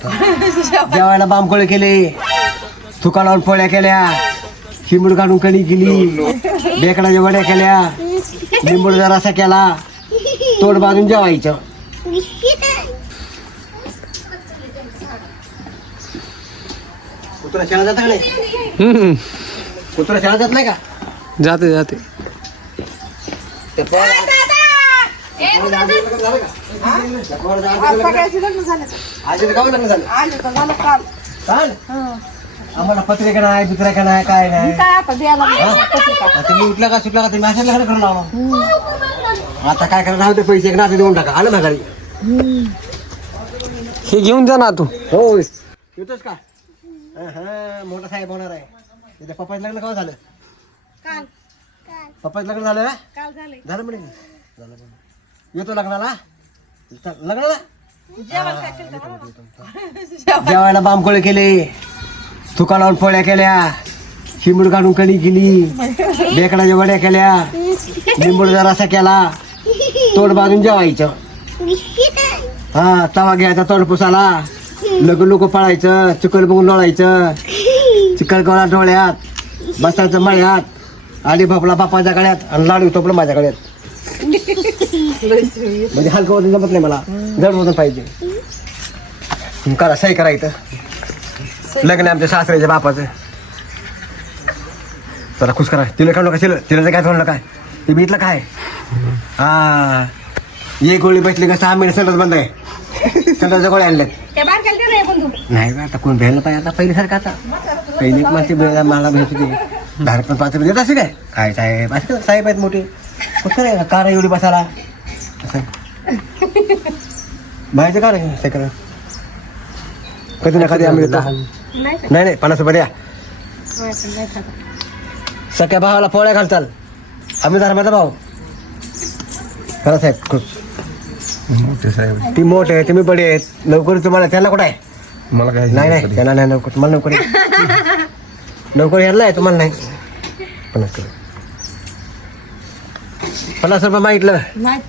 जेवायला बांबकोळे केले तुका लावून पोळ्या केल्या चिंबड काढून कणी केली बेकडाच्या वड्या केल्या लिंबूचा रसा केला तोड बांधून जेवायचं. कुत्रा शाळा जात नाही? हम्म. कुत्रा शाळा जात नाही का? जाते जाते. ते सगळ्याची लग्न झालं आजीचं गाव लग्न झालं आले तर झालं काल चाल आम्हाला पत्रिका नाही दुसऱ्या नाही काय नाही काय आता द्यायला पत्रिका आता मी उठला का सुटला का ते मॅसेज लग्न करून लावा आता काय करणार ते पैसे एक नाते देऊन टाका आलं ना घरी हे घेऊन जा ना तू. हो येतोच का हा मोठा साहेब होणार आहे तिथे पप्पाचं लग्न केव्हा झालं काल. पप्पाचं लग्न झालं? काल झाले झालं म्हणे झालं म्हणे. येतो लग्नाला? लग्नाला? जेवण? जेवायला बांबकोळे केले तुका लावून पोळ्या केल्या चिंबड काढून कणी केली बेकडाच्या वड्या केल्या लिंबूचा रसा केला तोड बांधून जेवायचं. हा तवा घ्यायचा तोंड पुसाला लग्न लोक पळायचं चिकन बघून लोळायचं. चिकन गोळा डोळ्यात बसायचं मळ्यात आणि बापला बापाच्या गळ्यात आणि लाडू तोपलं माझ्या गळ्यात. म्हणजे हलकं वजन जमत नाही मला. जड वजन पाहिजे. करा सही करायचं लग्न आहे आमच्या सासऱ्याच्या बापाचं. चला खुश करा. तिला खाऊ नका तिला तिला काय खाऊ काय ते बीतलं काय? हा. ये गोळी बसली का सहा महिने संडास बंद आहे. संडासच्या गोळ्या आणल्यात. नाही का आता कोण भ्यायला पाहिजे? आता पहिल्यासारखं आता. पहिली माणसे मला भेट होती दहा पण पाच रुपये देत असे काय? काय साहेब असे साहेब आहेत मोठे. कसं नाही कार एवढी बसायला? असं. बाहेरचं कार आहे सेकंड कधी ना कधी आम्ही येतो. नाही नाही नाही पन्नास रुपये द्या. सख्या भावाला पोळ्या घालताल. आम्ही धर्माचा भाऊ. खरं साहेब खूप मोठे साहेब. ती मोठे आहे तुम्ही बडे आहेत. नोकरी तुम्हाला त्यांना कुठं आहे? मला काय नाही नाही. त्यांना नाही नोकरी. तुम्हाला नोकरी. नोकरी यायला आहे तुम्हाला नाही. पन्नास पन्नास रुपये मागितलं.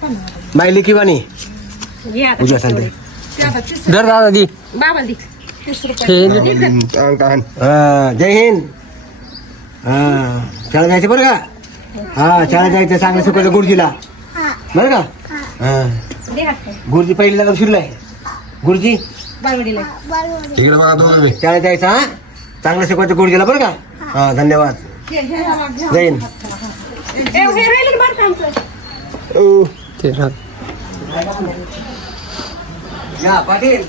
पण. माहिली किंवा नाही आता उद्या सांगते ते आता तीस धर दादा दी बाबा दे. तीस रुपये. हे ताण ताण हा, जय हिंद. हा शाळा जायचं बरं का? हा शाळा जायचं चांगलं शिकवलं गुरुजीला. बरं का? हा. दे हात खाली. गुरुजी पहिली जागा शिरलाय गुरुजी? बालवडीला. इकडे बघा तुम्ही शाळा जायचं हा? चांगलं शिकवायचं गुरुजीला बरं का? हा धन्यवाद. जय हिंद. ते राहत. या पाटील.